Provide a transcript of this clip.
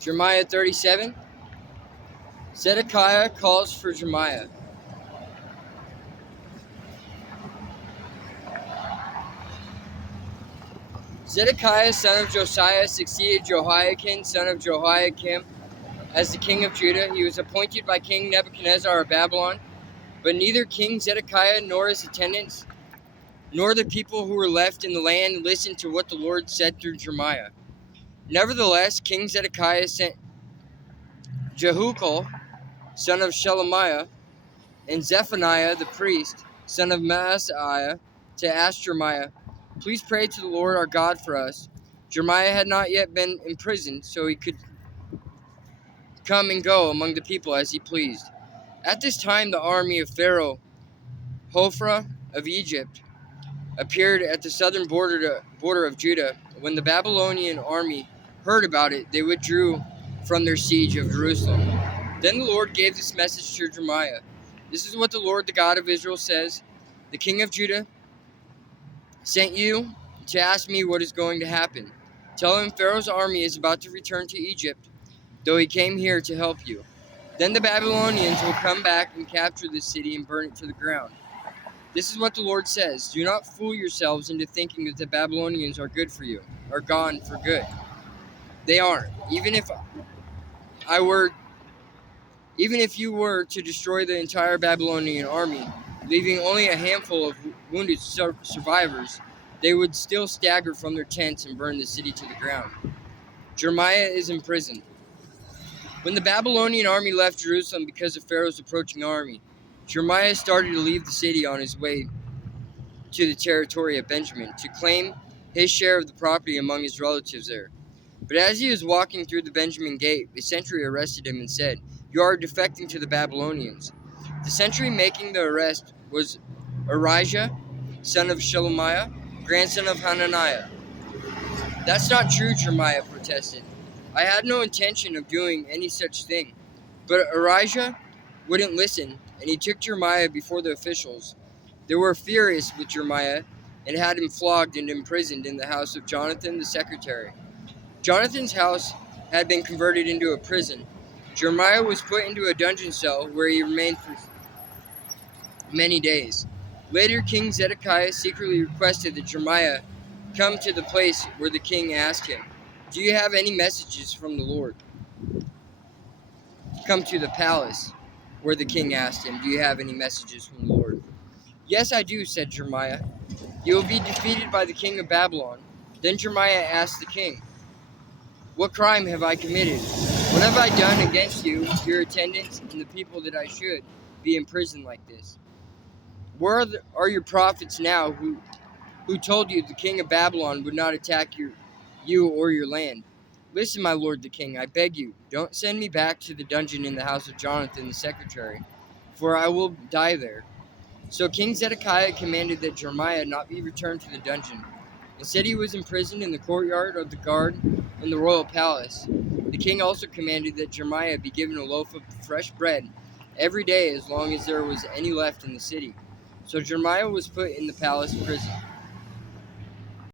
Jeremiah 37. Zedekiah calls for Jeremiah. Zedekiah, son of Josiah, succeeded Jehoiakim, son of Jehoiakim, as the king of Judah. He was appointed by King Nebuchadnezzar of Babylon, but neither King Zedekiah nor his attendants, nor the people who were left in the land listened to what the Lord said through Jeremiah. Nevertheless, King Zedekiah sent Jehukal, son of Shelemiah, and Zephaniah the priest, son of Maaseiah, to ask Jeremiah, "Please pray to the Lord our God for us." Jeremiah had not yet been imprisoned, so he could come and go among the people as he pleased. At this time, the army of Pharaoh, Hophra of Egypt, appeared at the southern border of Judah. When the Babylonian army heard about it, they withdrew from their siege of Jerusalem. Then the Lord gave this message to Jeremiah. "This is what the Lord, the God of Israel, says. The king of Judah sent you to ask me what is going to happen. Tell him Pharaoh's army is about to return to Egypt, though he came here to help you. Then the Babylonians will come back and capture this city and burn it to the ground. This is what the Lord says. Do not fool yourselves into thinking that the Babylonians are good for you, are gone for good. They aren't. Even if you were to destroy the entire Babylonian army, leaving only a handful of wounded survivors, they would still stagger from their tents and burn the city to the ground." Jeremiah is imprisoned. When the Babylonian army left Jerusalem because of Pharaoh's approaching army, Jeremiah started to leave the city on his way to the territory of Benjamin to claim his share of the property among his relatives there. But as he was walking through the Benjamin gate, a sentry arrested him and said, "You are defecting to the Babylonians." The sentry making the arrest was Arijah, son of Shelemiah, grandson of Hananiah. "That's not true," Jeremiah protested. "I had no intention of doing any such thing." But Arijah wouldn't listen, and he took Jeremiah before the officials. They were furious with Jeremiah and had him flogged and imprisoned in the house of Jonathan the secretary. Jonathan's house had been converted into a prison. Jeremiah was put into a dungeon cell where he remained for many days. Later, King Zedekiah secretly requested that Jeremiah come to the place where the king asked him, "Do you have any messages from the Lord?" Come to the palace where the king asked him, "Do you have any messages from the Lord?" "Yes, I do," said Jeremiah. "You will be defeated by the king of Babylon." Then Jeremiah asked the king, "What crime have I committed? What have I done against you, your attendants, and the people that I should be in prison like this? Where are your prophets now who told you the king of Babylon would not attack you or your land? Listen, my lord the king, I beg you, don't send me back to the dungeon in the house of Jonathan the secretary, for I will die there." So King Zedekiah commanded that Jeremiah not be returned to the dungeon. Instead, he was imprisoned in the courtyard of the guard in the royal palace. The king also commanded that Jeremiah be given a loaf of fresh bread every day as long as there was any left in the city. So Jeremiah was put in the palace prison.